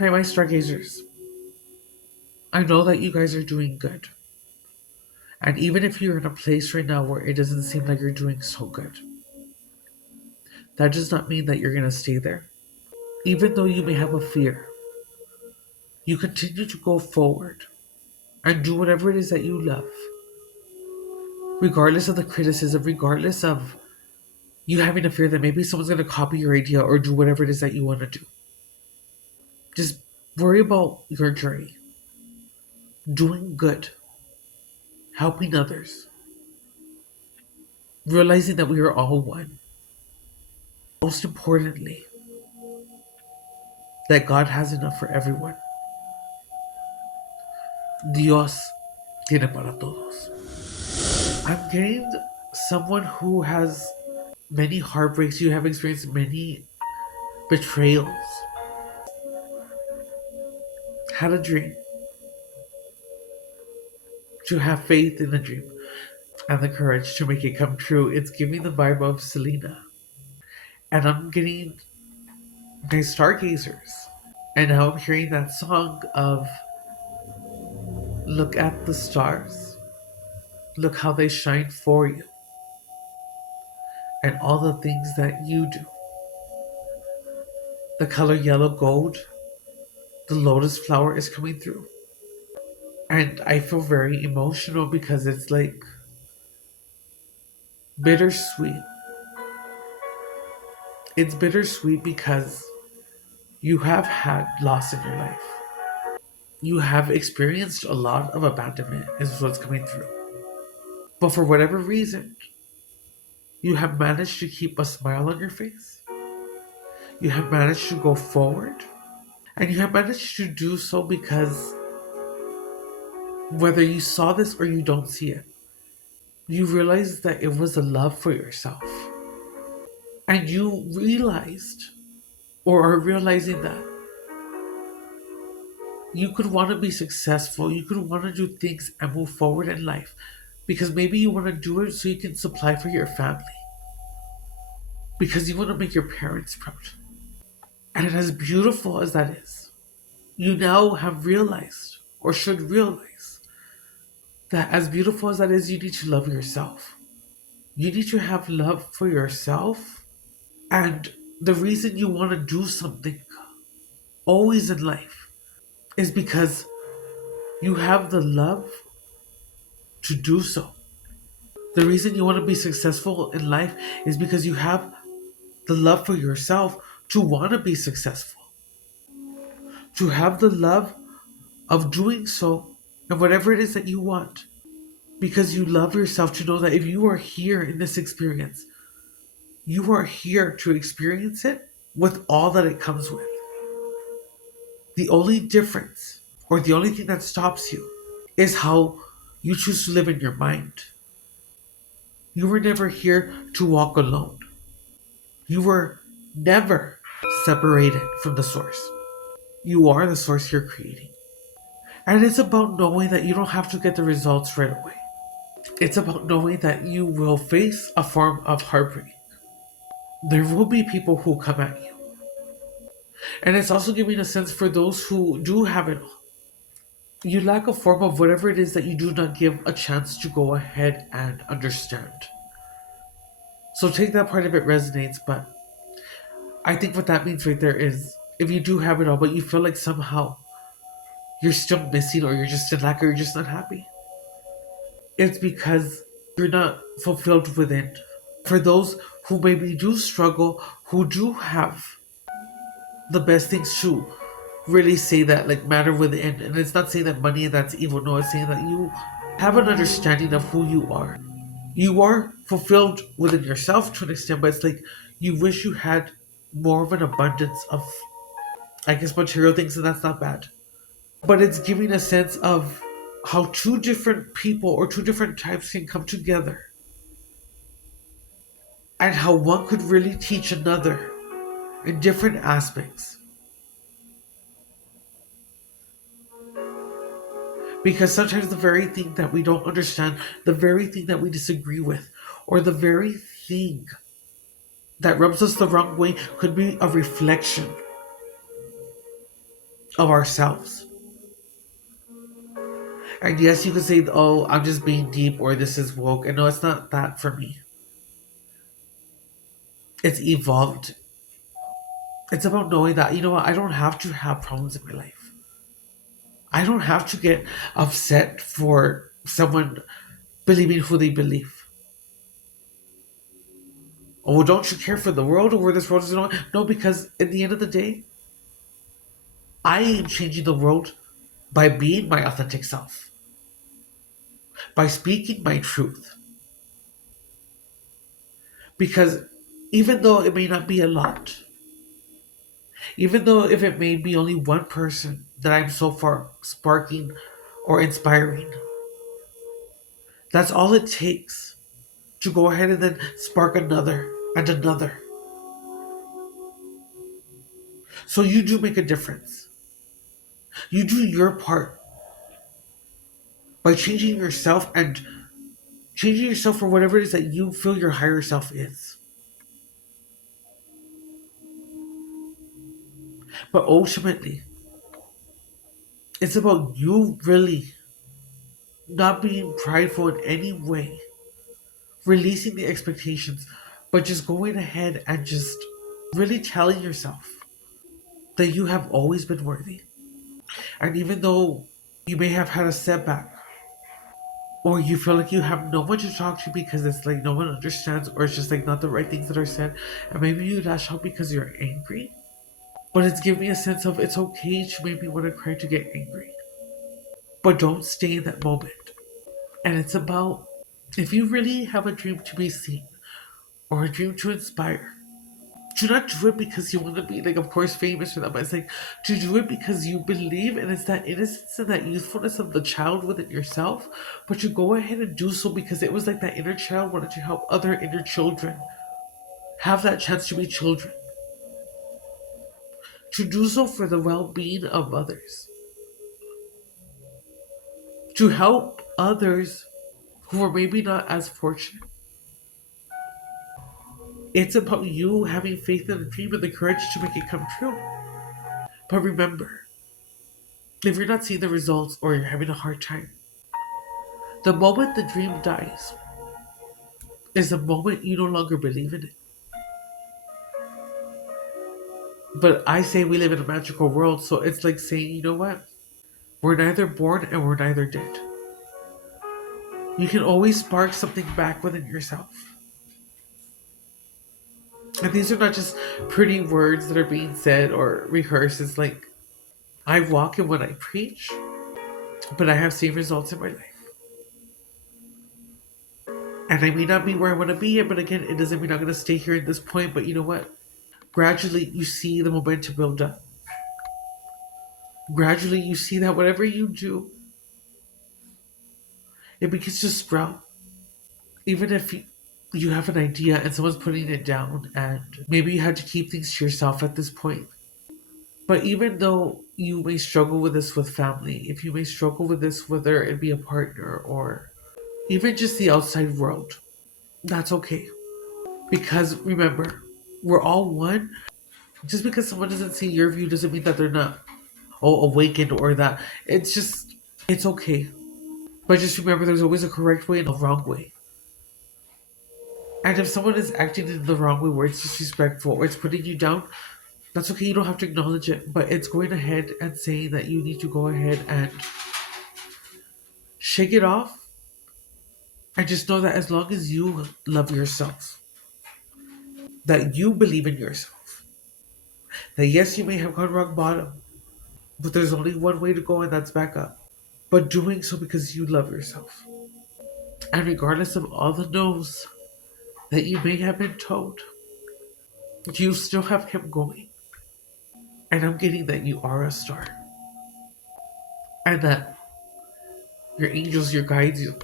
Hi, my stargazers. I know that you guys are doing good. And even if you're in a place right now where it doesn't seem like you're doing so good, that does not mean that you're going to stay there. Even though you may have a fear, you continue to go forward and do whatever it is that you love, regardless of the criticism, regardless of you having a fear that maybe someone's going to copy your idea or do whatever it is that you want to do. Just worry about your journey, doing good, helping others, realizing that we are all one. Most importantly, that God has enough for everyone. Dios tiene para todos. I'm getting someone who has many heartbreaks. You have experienced many betrayals. Had a dream. To have faith in the dream and the courage to make it come true. It's giving the vibe of Selena. And I'm getting my stargazers. And now I'm hearing that song of look at the stars. Look how they shine for you. And all the things that you do. The color yellow gold, the lotus flower is coming through. And I feel very emotional because it's like bittersweet. It's bittersweet because you have had loss in your life. You have experienced a lot of abandonment, is what's coming through. But for whatever reason, you have managed to keep a smile on your face. You have managed to go forward. And you have managed to do so because whether you saw this or you don't see it, you realized that it was a love for yourself. And you realized, or are realizing that you could want to be successful, you could want to do things and move forward in life because maybe you want to do it so you can supply for your family, because you want to make your parents proud. And as beautiful as that is, you now have realized, or should realize, that as beautiful as that is, you need to love yourself. You need to have love for yourself. And the reason you want to do something always in life is because you have the love to do so. The reason you want to be successful in life is because you have the love for yourself to want to be successful. To have the love of doing so and whatever it is that you want. Because you love yourself to know that if you are here in this experience, you are here to experience it with all that it comes with. The only difference, or the only thing that stops you, is how you choose to live in your mind. You were never here to walk alone. You were never separated from the source. You are the source you're creating. And it's about knowing that you don't have to get the results right away. It's about knowing that you will face a form of heartbreak. There will be people who come at you. And it's also giving a sense for those who do have it all. You lack a form of whatever it is that you do not give a chance to go ahead and understand. So take that part of it resonates, but I think what that means right there is if you do have it all, but you feel like somehow you're still missing or you're just in lack or you're just not happy, it's because you're not fulfilled within. For those who maybe do struggle, who do have the best things to really say that like matter within, and it's not saying that money that's evil, no, it's saying that you have an understanding of who you are. You are fulfilled within yourself to an extent, but it's like you wish you had more of an abundance of, I guess, material things, and that's not bad. But it's giving a sense of how two different people or two different types can come together and how one could really teach another in different aspects. Because sometimes the very thing that we don't understand, the very thing that we disagree with, or the very thing that rubs us the wrong way could be a reflection of ourselves. And yes, you can say, oh, I'm just being deep or this is woke. And no, it's not that for me. It's evolved. It's about knowing that, you know what, I don't have to have problems in my life. I don't have to get upset for someone believing who they believe. Oh, don't you care for the world or where this world is going? No, because at the end of the day, I am changing the world by being my authentic self, by speaking my truth. Because even though it may not be a lot, even though if it may be only one person that I'm so far sparking or inspiring, that's all it takes to go ahead and then spark another and another. So you do make a difference. You do your part by changing yourself and changing yourself for whatever it is that you feel your higher self is. But ultimately, it's about you really not being prideful in any way, releasing the expectations, but just going ahead and just really telling yourself that you have always been worthy. And even though you may have had a setback, or you feel like you have no one to talk to because it's like no one understands, or it's just like not the right things that are said, and maybe you lash out because you're angry, but it's giving me a sense of it's okay to maybe want to cry to get angry, but don't stay in that moment. And it's about if you really have a dream to be seen or a dream to inspire, do not do it because you want to be like of course famous or that, but it's like to do it because you believe and it's that innocence and that youthfulness of the child within yourself, but you go ahead and do so because it was like that inner child wanted to help other inner children have that chance to be children, to do so for the well-being of others, to help others who are maybe not as fortunate. It's about you having faith in the dream and the courage to make it come true. But remember, if you're not seeing the results or you're having a hard time, the moment the dream dies is the moment you no longer believe in it. But I say we live in a magical world, so it's like saying, you know what? We're neither born and we're neither dead. You can always spark something back within yourself. And these are not just pretty words that are being said or rehearsed. It's like I walk in what I preach, but I have seen results in my life. And I may not be where I want to be yet, but again, it doesn't mean I'm going to stay here at this point. But you know what? Gradually, you see the momentum build up. Gradually, you see that whatever you do, it begins to sprout. Even if you have an idea and someone's putting it down, and maybe you had to keep things to yourself at this point. But even though you may struggle with this with family, if you may struggle with this, whether it be a partner or even just the outside world, that's okay. Because remember, we're all one. Just because someone doesn't see your view doesn't mean that they're not awakened or that. It's just, it's okay. But just remember there's always a correct way and a wrong way. And if someone is acting in the wrong way where it's disrespectful or it's putting you down, that's okay. You don't have to acknowledge it. But it's going ahead and saying that you need to go ahead and shake it off. And just know that as long as you love yourself, that you believe in yourself, that yes, you may have gone rock bottom, but there's only one way to go and that's back up. But doing so because you love yourself. And regardless of all the no's that you may have been told, you still have him going. And I'm getting that you are a star. And that your angels, your guides, your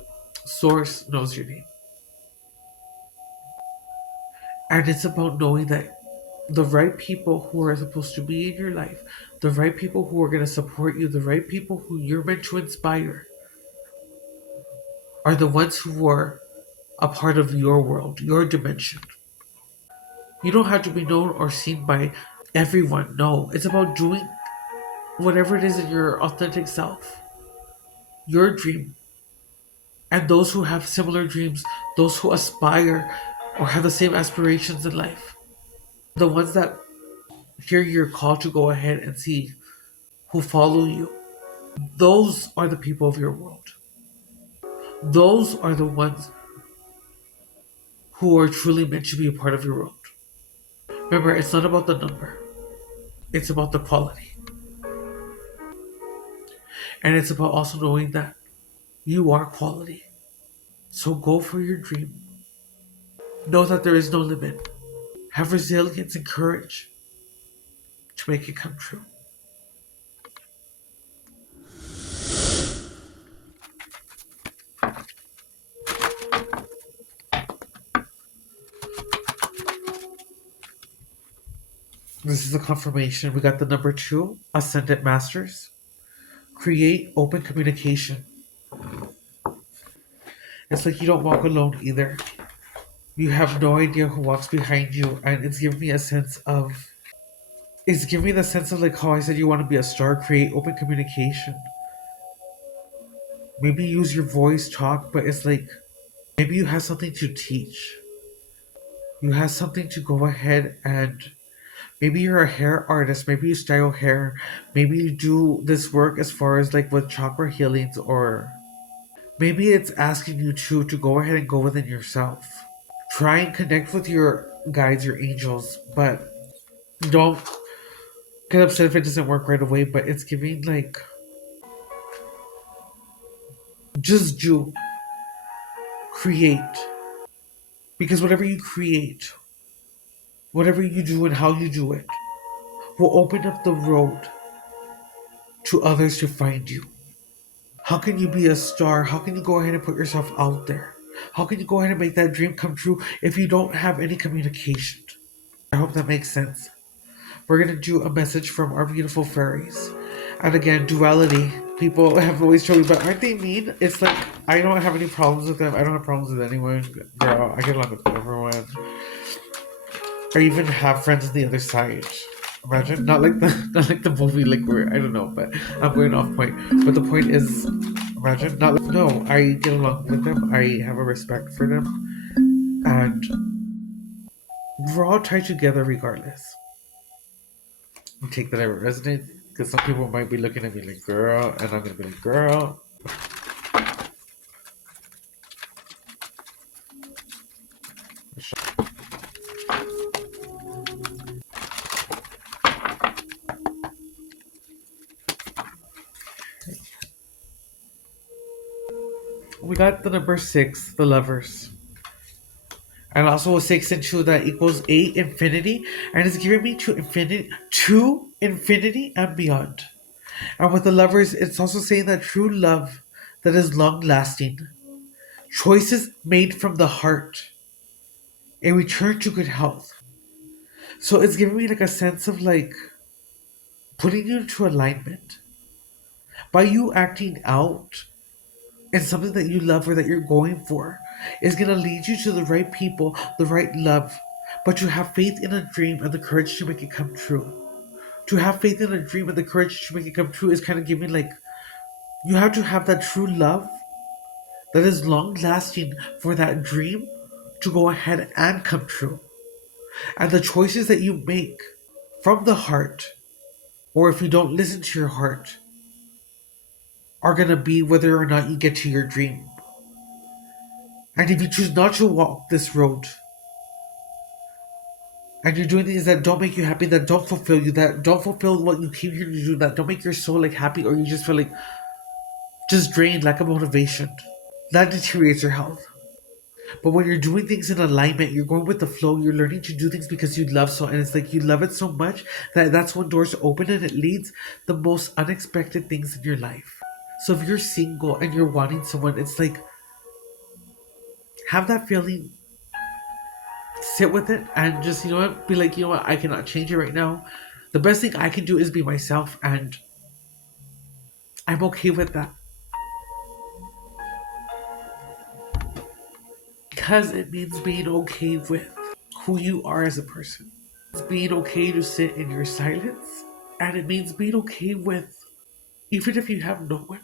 source knows your name. And it's about knowing that the right people who are supposed to be in your life, the right people who are going to support you, the right people who you're meant to inspire, are the ones who are a part of your world, your dimension. You don't have to be known or seen by everyone. No, it's about doing whatever it is in your authentic self, your dream, and those who have similar dreams, those who aspire or have the same aspirations in life, the ones that hear your call to go ahead and see who follow you, those are the people of your world. Those are the ones who are truly meant to be a part of your world. Remember, it's not about the number, it's about the quality. And it's about also knowing that you are quality. So go for your dream. Know that there is no limit. Have resilience and courage to make it come true. This is a confirmation. We got the number two, Ascendant Masters. Create open communication. It's like you don't walk alone either. You have no idea who walks behind you, and it's giving me the sense of like how I said you want to be a star, create open communication. Maybe use your voice, talk, but it's like maybe you have something to teach. You have something to go ahead and maybe you're a hair artist, maybe you style hair, maybe you do this work as far as like with chakra healings, or maybe it's asking you to go ahead and go within yourself. Try and connect with your guides, your angels, but don't get upset if it doesn't work right away. But it's giving like just do, create, because whatever you create, whatever you do and how you do it, will open up the road to others to find you. How can you be a star? How can you go ahead and put yourself out there? How can you go ahead and make that dream come true if you don't have any communication? I hope that makes sense. We're going to do a message from our beautiful fairies. And again, duality. People have always told me, but aren't they mean? It's like, I don't have any problems with them. I don't have problems with anyone. Girl, I get along with everyone. I even have friends on the other side. Imagine, not like the movie, like where I don't know, but I'm going off point. But the point is, imagine not like no, I get along with them. I have a respect for them, and we're all tied together regardless. You take that as it resonates, because some people might be looking at me like girl, and I'm gonna be like girl. We got the number six, the lovers. And also a 6 and 2 that equals 8 infinity. And it's giving me to infinity and beyond. And with the lovers, it's also saying that true love that is long lasting. Choices made from the heart. A return to good health. So it's giving me like a sense of like putting you into alignment. By you acting out and something that you love or that you're going for is going to lead you to the right people, the right love. But you have faith in a dream and the courage to make it come true. To have faith in a dream and the courage to make it come true is kind of giving like you have to have that true love that is long lasting for that dream to go ahead and come true. And the choices that you make from the heart, or if you don't listen to your heart, are going to be whether or not you get to your dream. And if you choose not to walk this road, and you're doing things that don't make you happy, that don't fulfill you, that don't fulfill what you came here to do, that don't make your soul like happy, or you just feel like just drained, lack of motivation, that deteriorates your health. But when you're doing things in alignment, you're going with the flow, you're learning to do things because you love so, and it's like you love it so much that that's when doors open and it leads the most unexpected things in your life. So if you're single and you're wanting someone, it's like have that feeling, sit with it, and just you know what, be like, you know what, I cannot change it right now. The best thing I can do is be myself, and I'm okay with that because it means being okay with who you are as a person. It's being okay to sit in your silence And it means being okay with, even if you have no one,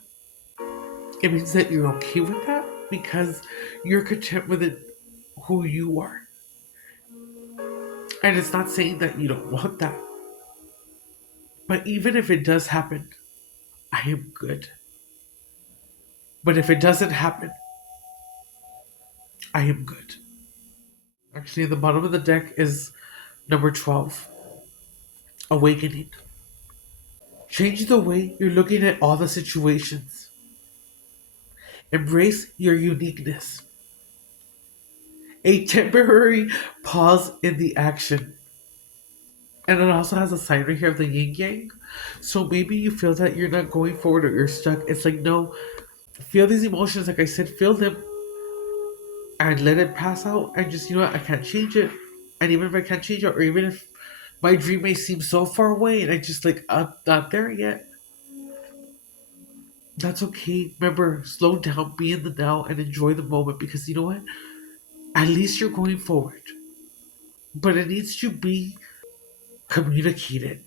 it means that you're okay with that because you're content with it, who you are. And it's not saying that you don't want that. But even if it does happen, I am good. But if it doesn't happen, I am good. Actually, at the bottom of the deck is number 12, Awakening. Change the way you're looking at all the situations. Embrace your uniqueness. A temporary pause in the action. And it also has a sign right here of the yin yang. So maybe you feel that you're not going forward or you're stuck. It's like, no, feel these emotions. Like I said, feel them and let it pass out. And just, you know what, I can't change it. And even if I can't change it, or even if my dream may seem so far away and I just like, I'm not there yet, that's okay. Remember, slow down, be in the now, and enjoy the moment because you know what? At least you're going forward. But it needs to be communicated.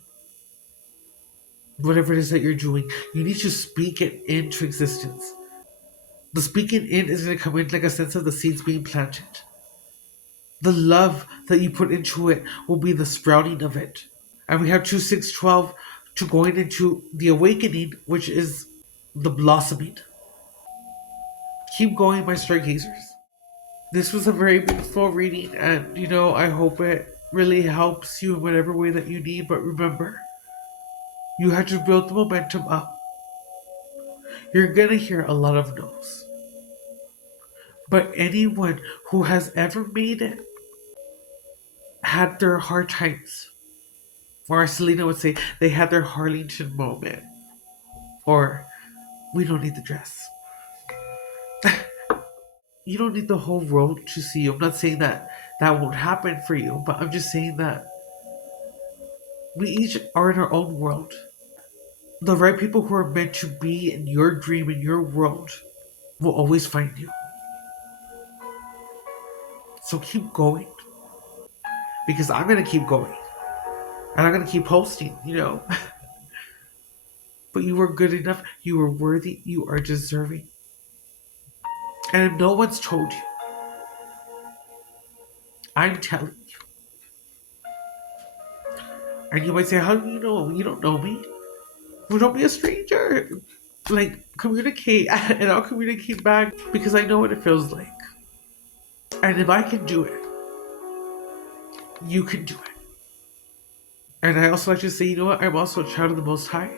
Whatever it is that you're doing, you need to speak it into existence. The speaking in is going to come in like a sense of the seeds being planted. The love that you put into it will be the sprouting of it. And we have 2 6 12 to going into the awakening, which is the blossoming. Keep going, my stargazers. This was a very beautiful reading, and I hope it really helps you in whatever way that you need. But remember, you have to build the momentum up. You're gonna hear a lot of no's. But anyone who has ever made it had their hard times. Or Selena would say they had their Harlington moment. Or we don't need the dress. You don't need the whole world to see you. I'm not saying that that won't happen for you, but I'm just saying that we each are in our own world. The right people who are meant to be in your dream, in your world, will always find you. So keep going. Because I'm going to keep going. And I'm going to keep posting. But you are good enough. You are worthy. You are deserving. And if no one's told you, I'm telling you. And you might say, how do you know? You don't know me. Well, don't be a stranger. Like, communicate. And I'll communicate back because I know what it feels like. And if I can do it, you can do it. And I also like to say, you know what? I'm also a child of the Most High.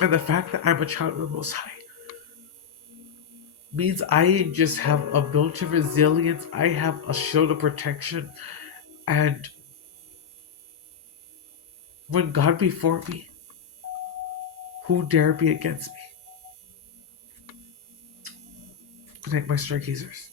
And the fact that I'm a child of the Most High means I just have a built-in resilience. I have a shield of protection. And when God be for me, who dare be against me? Good night, my stargazers.